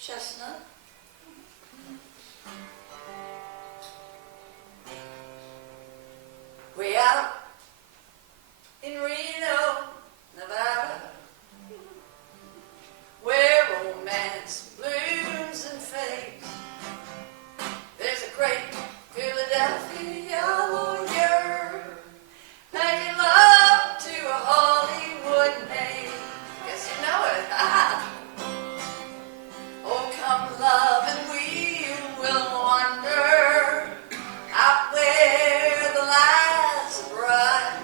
chestnut. Way out in Reno, Nevada, where romance blooms and fades, there's a great Philadelphia lawyer making love to a Hollywood maid. Guess you know it. Oh, come love and we will wander out where the lights are bright,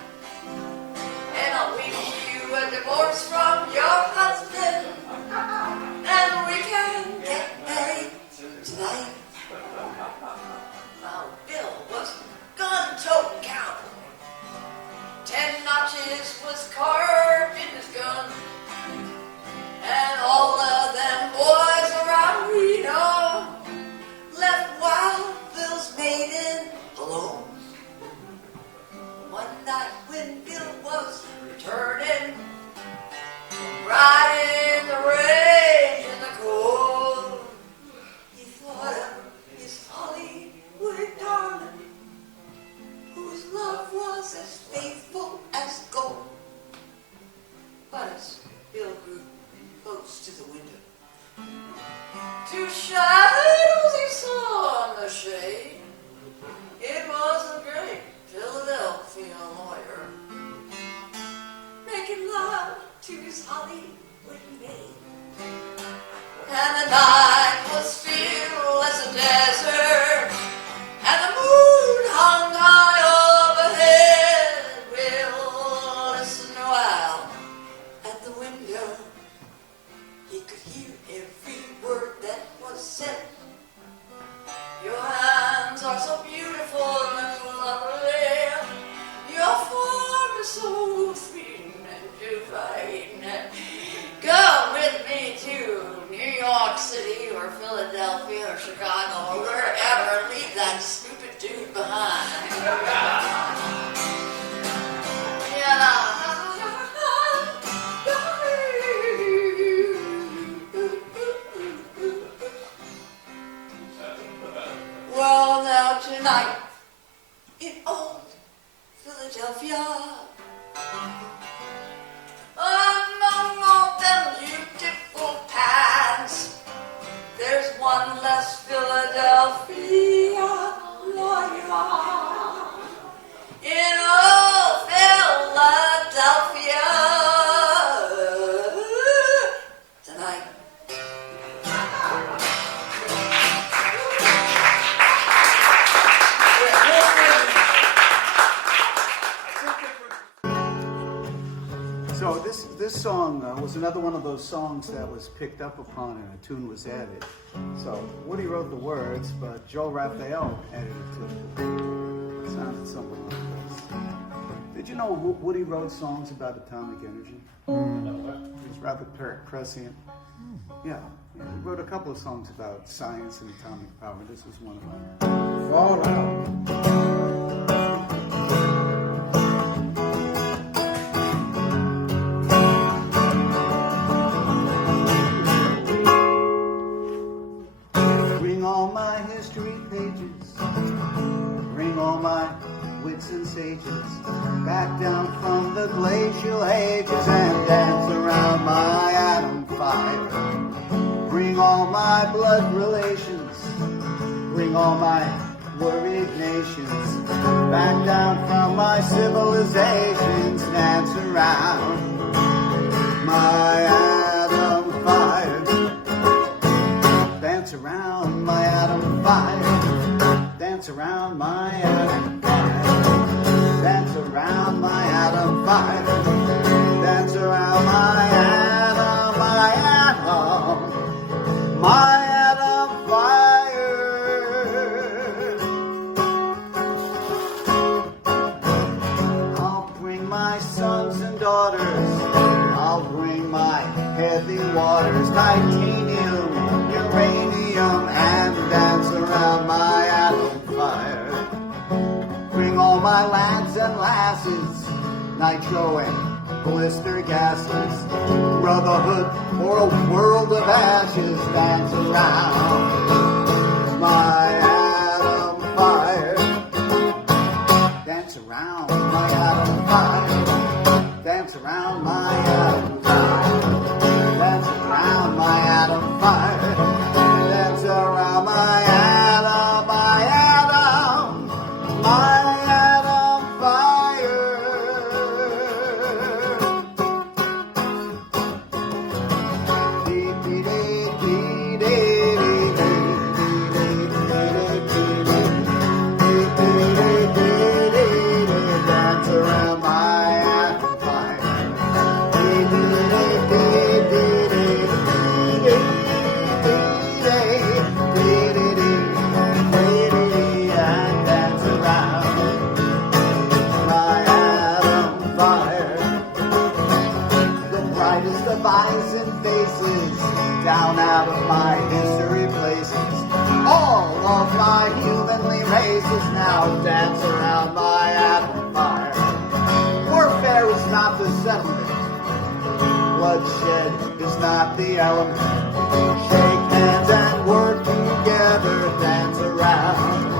and I'll win you a divorce from your husband, and we can get married tonight. Now Bill was a gun-toting cowboy. 10 notches was carved in his gun, and all of them boys around Reno left Wild Bill's maiden alone. One night when Bill was returning, riding the range in the cold, he thought of his Hollywood darling, whose love was as faithful as gold. But as Bill grew close to the window, 2 shadows he saw in the shade. It was a great Philadelphia lawyer making love to his Hollywood maid. And the night was still as a desert, and the moon hung high overhead. Will listen a while at the window. He could hear every word that was said. Your hands are so beautiful and lovely. Your form is so thin and divine. Come with me to New York City or Philadelphia or Chicago or wherever, and leave that stupid dude behind. Well, now tonight in old Philadelphia, among all them beautiful pines, there's one less Philadelphia lawyer. In old Philadelphia tonight. So this song was another one of those songs that was picked up upon and a tune was added. So Woody wrote the words, but Joe Raphael added it to it. It sounded something like this. Did you know Woody wrote songs about atomic energy? He was rather prescient. Yeah, he wrote a couple of songs about science and atomic power. This was one of them. Fallout. All my history pages, bring all my wits and sages back down from the glacial ages and dance around my atom fire. Bring all my blood relations, bring all my worried nations back down from my civilizations, dance around my atom fire. Dance around my atom fire. Dance around my atom fire. Dance around my atom fire. Dance around my atom, my atom, my atom fire. I'll bring my sons and daughters. I'll bring my heavy waters, titanium, uranium, and dance around my atom fire. Bring all my lads and lasses, nitro and blister gases, brotherhood or a world of ashes, dance around my atom fire. Dance around my atom fire. Dance around my atom fire. Dance around my atom fire. Dance around my atom, my atom, my atom fire. Dee dee dee dee dee dee. Dance around my atom fire. Dee dee dee dee dee dee. Eyes and faces down out of my history places. All of my humanly races now dance around my atom fire. Warfare is not the settlement. Bloodshed is not the element. Shake hands and work together. Dance around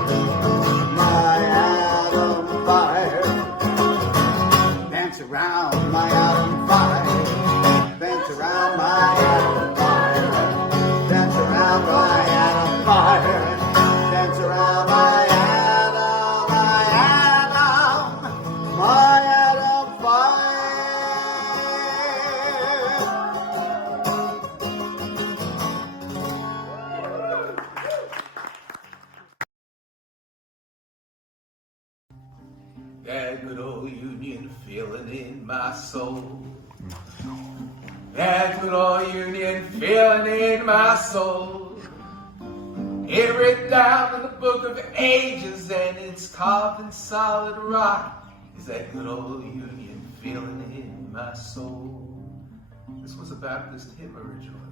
my atom fire. Dance around my atom fire. Dance around my atom fire. Dance around my atom fire. Dance around my atom, my atom, my atom That good old Union feeling in my soul. That good old Union feeling in my soul. It written down in the book of ages and it's carved in solid rock. Is that good old Union feeling in my soul? This was a Baptist hymn originally.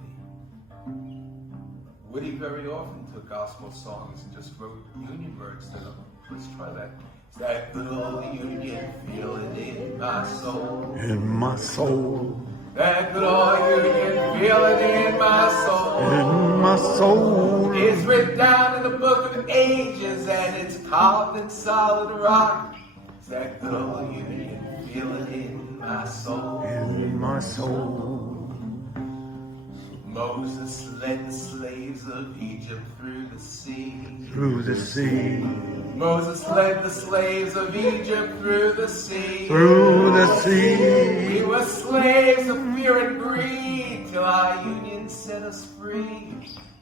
Woody very often took gospel songs and just wrote Union words to them. Let's try that. Is that good old Union feeling in my soul? In my soul. That good old Union feeling in my soul. In my soul. It's written down in the book of ages and it's carved in solid rock. It's that good old Union feeling in my soul. In my soul. Moses led the slaves of Egypt through the sea. Through the sea. Moses led the slaves of Egypt through the sea. Through the sea. We were slaves of fear and greed till our union set us free.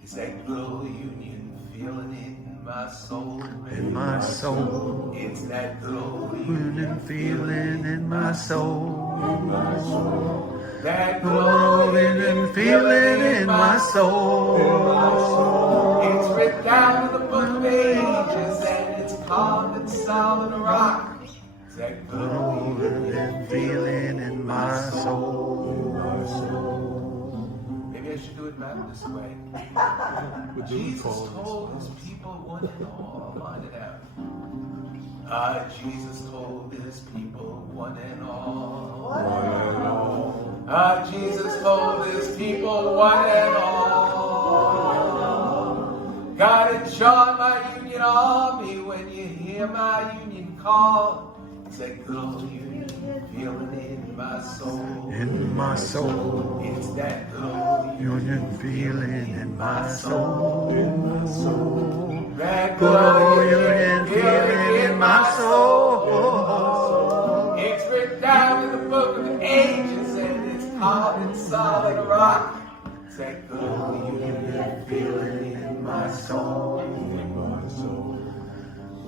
Is that good old Union feeling in my soul? In my soul. It's that good old Union feeling in my soul. In my soul. That good Oh, old Union feeling in my soul. It's written down in the book of ages and it's carved in solid rock. It's that good old Union feeling in my soul. Maybe I should do it Baptist way. Jesus told his people one and all, line it out. Jesus told his people one and all. Jesus told his people one and all. God and join my Union army when you hear my Union call. It's that good old Union feeling in my soul. In my soul. It's that good old Union feeling in my soul. That Good old Union feeling in my soul. It's written down in the book of ages and it's carved in solid rock. It's that good old Union feeling in my soul.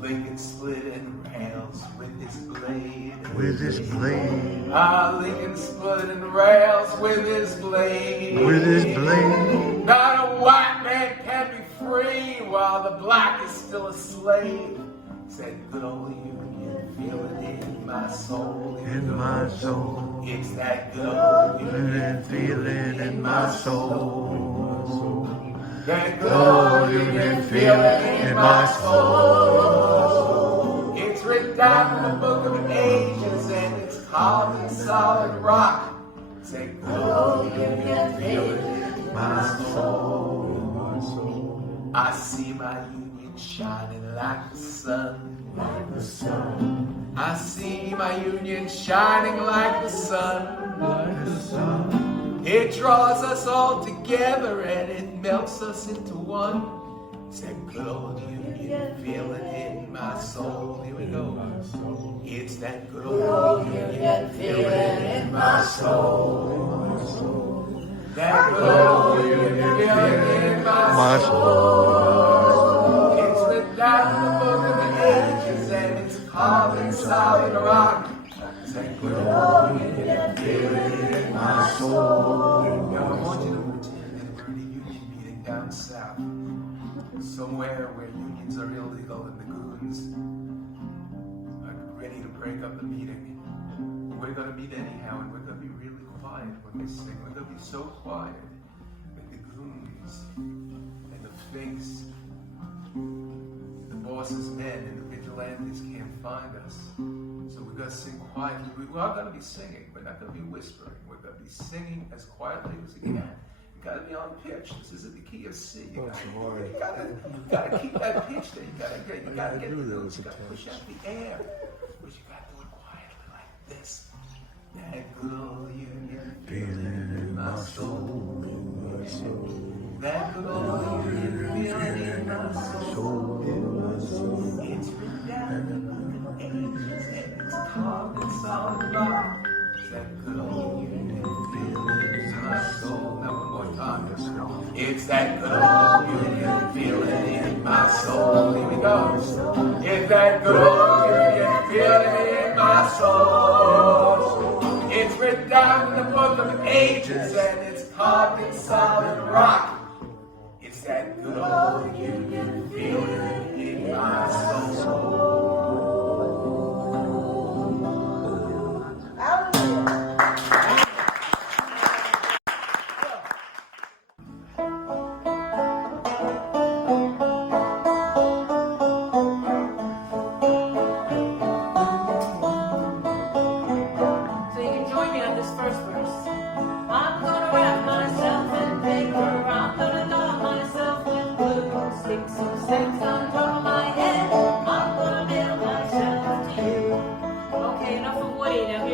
Lincoln split in rails with his blade. With his blade. Lincoln split in rails with his blade. With his blade. Not a white man can be free while the black is still a slave. It's that good old Union feeling in my soul. In my soul. It's that good old Union feeling in my soul. That good old Union feeling in my soul. It's written down in the book of ages and it's carved in solid rock. It's that good old Union feeling in my soul. I see my Union shining like the sun. Like the sun. I see my Union shining like the sun. Like the sun. It draws us all together and it melts us into one. It's that good old Union feeling in my soul. Here we go. It's that good old Union feeling in my soul. That good old Union feeling in my soul. It's written down in the book of the ages and it's carved in solid rock. It's that good old Union feeling in my soul. Now I want you to pretend that we're in a union meeting down south. Somewhere where unions are illegal and the goons are ready to break up the meeting. We're going to meet anyhow and we're going to be really quiet when we sing. We're going to be so quiet that the goons and the fakes, the boss's men and the vigilantes can't find us. So we're going to sing quietly. We are going to be singing. We're not going to be whispering. We're going to be singing as quietly as we can. You got to be on pitch. This is in the key of C. You got to keep that pitch there. You got to get the notes. You got to push out the air. But you got to do it quietly like this. That good old Union feeling in my soul. That good old Union feeling in my soul. It's written down in the book of ages and it's carved in solid rock. That good old Union feeling in my soul. Now one more time. It's that good old Union feeling in my soul. Here we go. It's that good old Union feeling in my soul. It's written down in the book of ages and it's carved in solid rock. It's that good old Union feeling in my soul.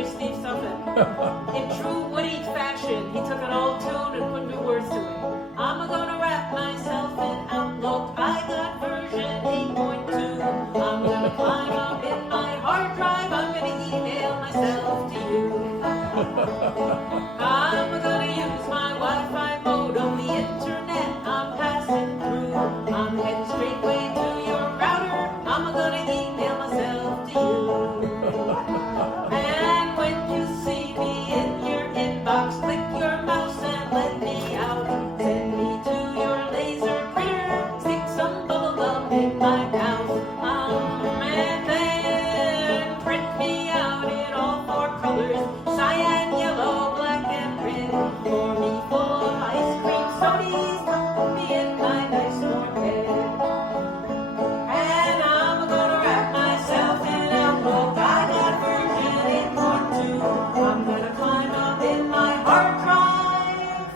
Steve Suffet. In true Woody fashion, he took an old tune and put new words to it. I'm gonna wrap myself in Outlook. I got version 8.2. I'm gonna climb up in my hard drive. I'm gonna email myself to you. I'm gonna use my Wi-Fi modem, the internet I'm passing through. I'm heading straightway to your router. I'm gonna email myself to you. And when you see me in your inbox, click your mouse and let me out. Send me to your laser printer, stick some bubble gum in my mouth. And then print me out in all four colors, cyan, yellow, black, and red. Pour me full of ice cream sodies, put me in my nice warm bed. And I'm gonna wrap myself in Outlook. I got version 8.2. I'm gonna climb up in my hard drive.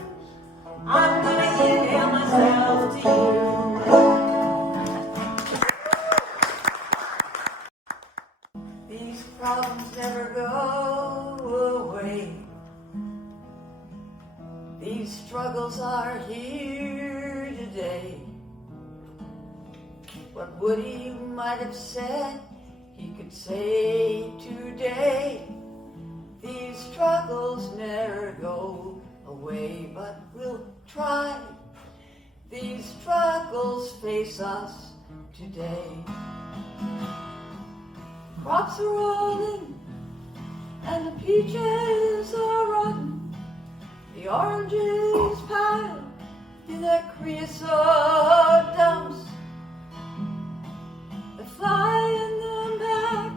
I'm gonna email myself to you. These problems never go away. These struggles are here today. What Woody might have said, he could say today. These struggles never go away, but we'll try. These struggles face us today. Crops are rolling and the peaches are rotten. The oranges pile in their creosote dumps. They're flying them back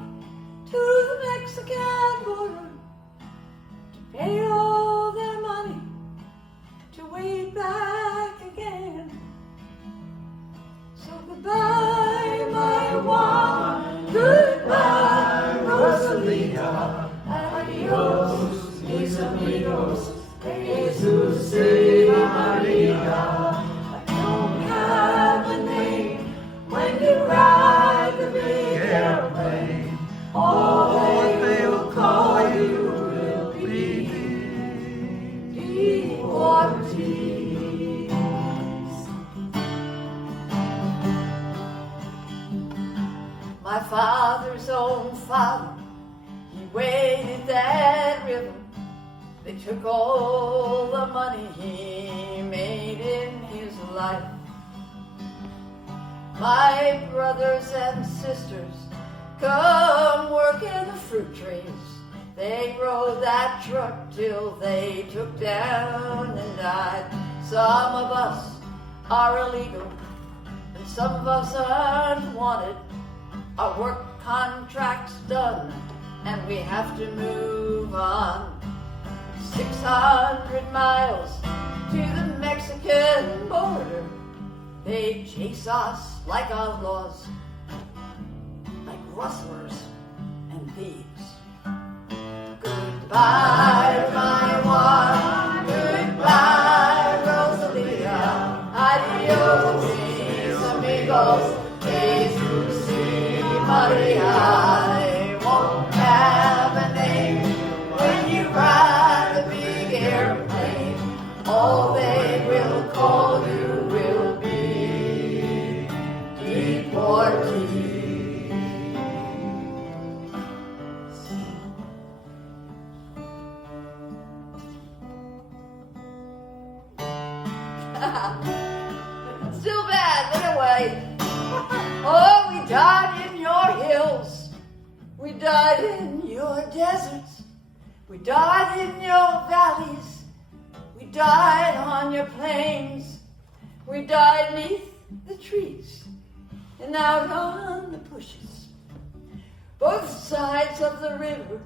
to the Mexican border to pay all their money to wait back again. So goodbye, my Juan. Goodbye, Rosalita. Adios. father, he waded that river. They took all the money he made in his life. My brothers and sisters, come work in the fruit trees. They rode that truck till they took down and died. Some of us are illegal, and some of us aren't wanted. Our work contract's done, and we have to move on. 600 miles to the Mexican border. They chase us like outlaws, like rustlers and thieves. Goodbye, my one. Goodbye, Rosalia. Adios, mis amigos. Jesus, Maria. I won't have a name when you ride a big airplane. All they will call you will be deportee. Still bad, but anyway. Oh, we died in your hills. We died in your deserts. We died in your valleys. We died on your plains. We died beneath the trees and out on the bushes. Both sides of the river,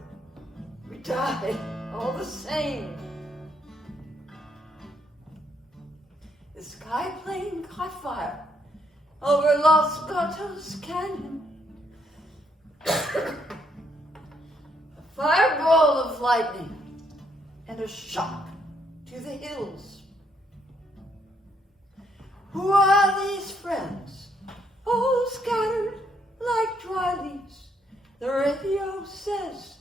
we died all the same. The sky plane caught fire over Los Gatos Canyon. A fireball of lightning and a shock to the hills. Who are these friends? All scattered like dry leaves. The radio says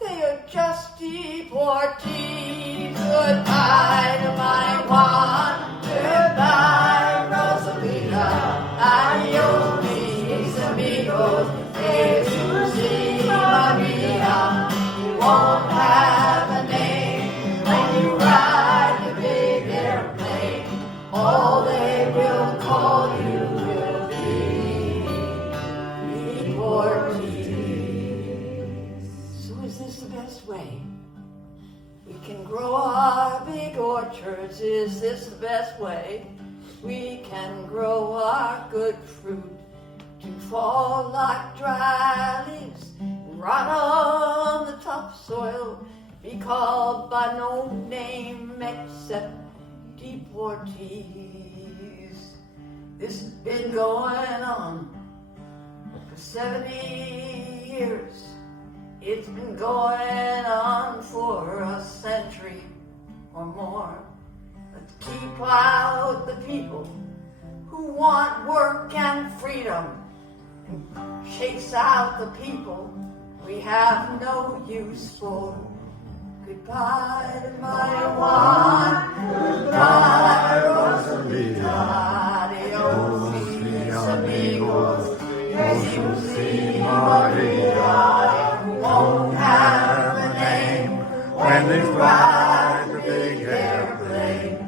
they are just deportees. Goodbye to my one. Goodbye, Rosalita. Adios, mis amigos. Jesus, Maria. You won't have a name when you ride the big airplane. All they will call you will be deportees. So is this the best way we can grow our big orchards? Is this the best way we can grow our good fruit to fall like dry leaves and rot on the topsoil, be called by no name except deportees? This has been going on for 70 years. It's been going on for a century or more. Let's keep out the people who want work and freedom, and chase out the people we have no use for. Goodbye to my one. Goodbye, Rosalita. Adios, mis amigos. Jesus, Maria. You won't have a name when they fly the big airplane.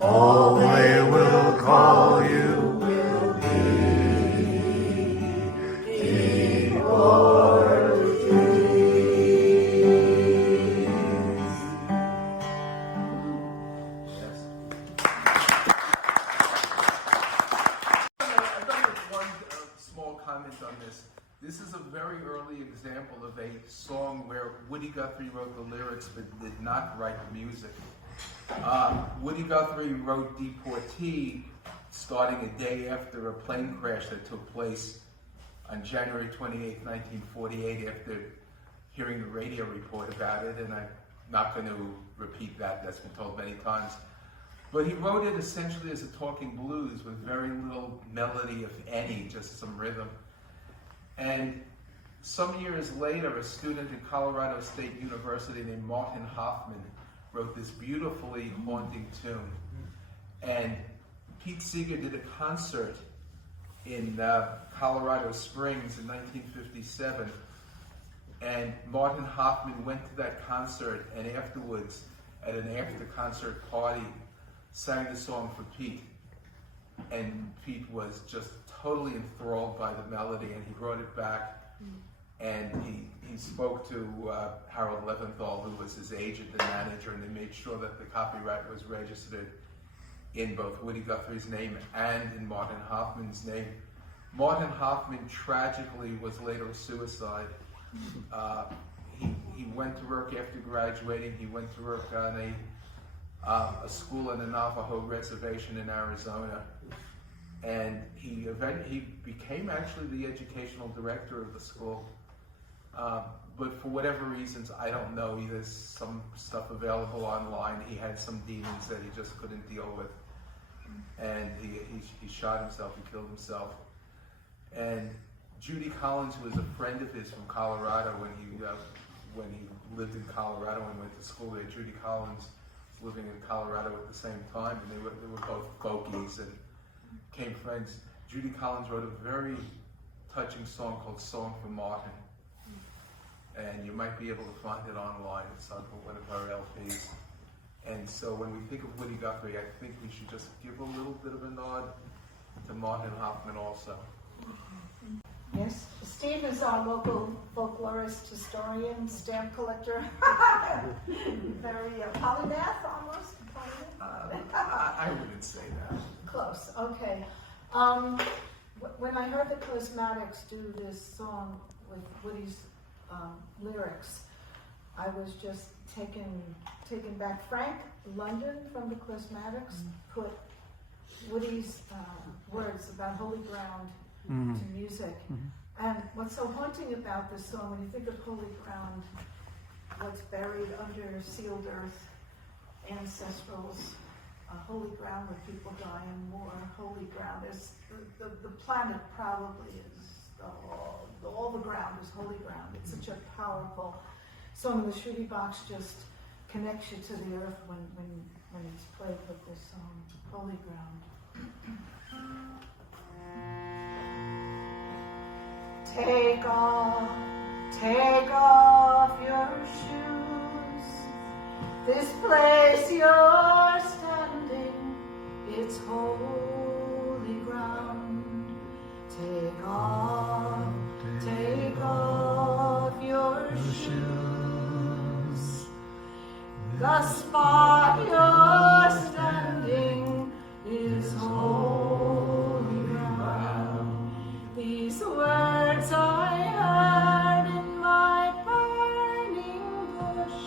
All they will call you will be This is a very early example of a song where Woody Guthrie wrote the lyrics but did not write the music. Woody Guthrie wrote Deportee starting a day after a plane crash that took place on January 28, 1948, after hearing the radio report about it, and I'm not going to repeat that, that's been told many times. But he wrote it essentially as a talking blues with very little melody, if any, just some rhythm. And some years later, a student at Colorado State University named Martin Hoffman wrote this beautifully haunting tune. And Pete Seeger did a concert in Colorado Springs in 1957 And Martin Hoffman went to that concert, and afterwards, at an after-concert party, sang the song for Pete. And Pete was just totally enthralled by the melody, and he brought it back. And he spoke to Harold Leventhal, who was his agent and manager, and they made sure that the copyright was registered in both Woody Guthrie's name and in Martin Hoffman's name. Martin Hoffman tragically was later suicide. He went to work after graduating. He went to work on a school on the Navajo reservation in Arizona, and he became actually the educational director of the school. But for whatever reasons, I don't know. There's some stuff available online. He had some demons that he just couldn't deal with, and he shot himself. He killed himself. And Judy Collins, who was a friend of his from Colorado when he lived in Colorado and went to school there. Judy Collins was living in Colorado at the same time, and they were both folkies and became friends. Judy Collins wrote a very touching song called "Song for Martin," and you might be able to find it online. It's on one of our LPs. And so when we think of Woody Guthrie, I think we should just give a little bit of a nod to Martin Hoffman also. Yes, Steve is our local folklorist, historian, stamp collector. Very polymath almost. I wouldn't say that. Close. Okay. When I heard the Charismatics do this song with Woody's lyrics, I was just taken back. Frank London from the Charismatics put Woody's words about holy ground to music. And what's so haunting about this song, when you think of holy ground, what's buried under sealed earth, ancestrals, holy ground where people die in war, holy ground is the planet probably is all the ground is holy ground. It's such a powerful song. The Shruti box just connects you to the earth when it's played with this song, holy ground. Take off your shoes. This place you're standing, it's holy ground. Take off your shoes. The spot you're standing is holy ground. These words I heard in my burning bush.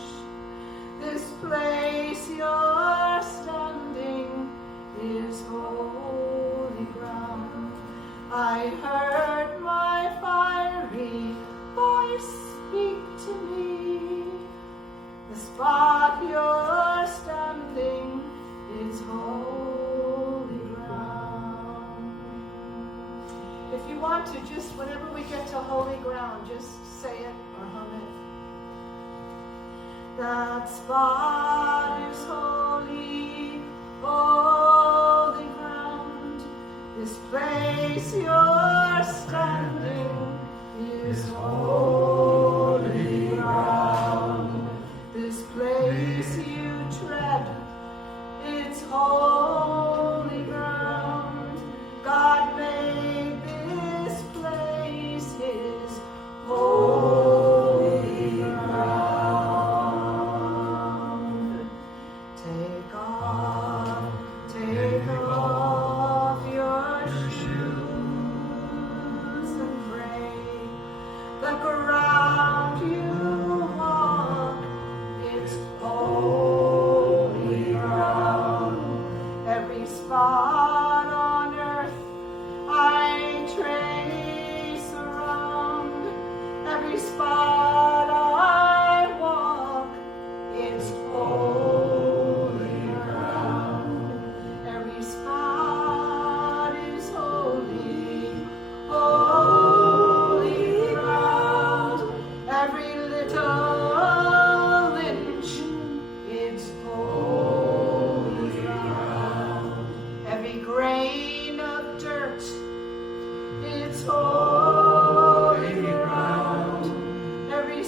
This place you're standing is holy ground. I heard my fiery voice speak to me. The spot you're standing is holy ground. If you want to, just whenever we get to holy ground, just say it or hum it. That spot is holy, holy ground. This place you're standing is holy ground. This place you tread, it's holy ground. God made this place his holy ground. Take off your shoes and pray. The ground you walk, it's holy ground. Every spot on earth I trace around. Every spot I walk, it's holy ground. Every spot is holy, holy ground. Every little inch, it's holy ground. Every grain of dirt, it's holy ground. Every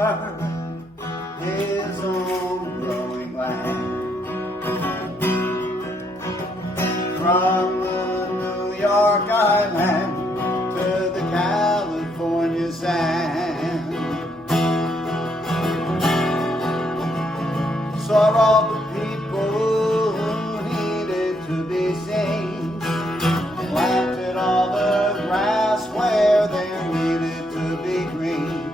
over his own growing land. From the New York Island to the California sand, saw all the people who needed to be seen, planted all the grass where there needed to be green,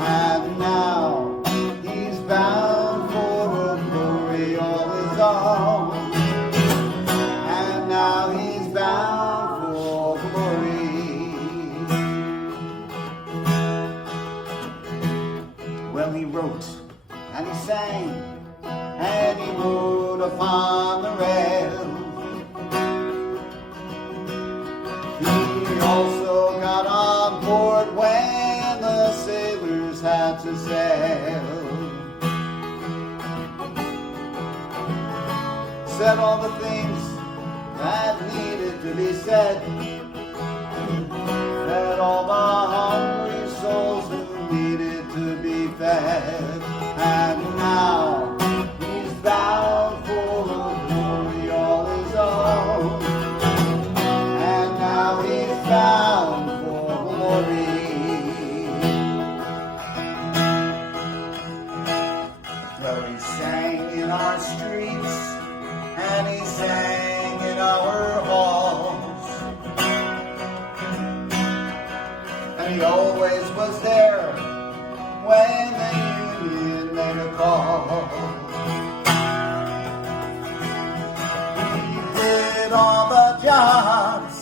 and now he's bound for a glory all his own, and now he's bound for glory. Well, he wrote and he sang and he rode upon the rail. He also got on board when the sailors had to sail. Said all the things that needed to be said. Fed all the hungry souls who needed to be fed. And now he's bound for a glory all his own. And now he's bound for glory. Well, he sang in our streets, and he sang in our halls, and he always was there when the union made a call. He did all the jobs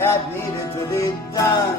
that needed to be done.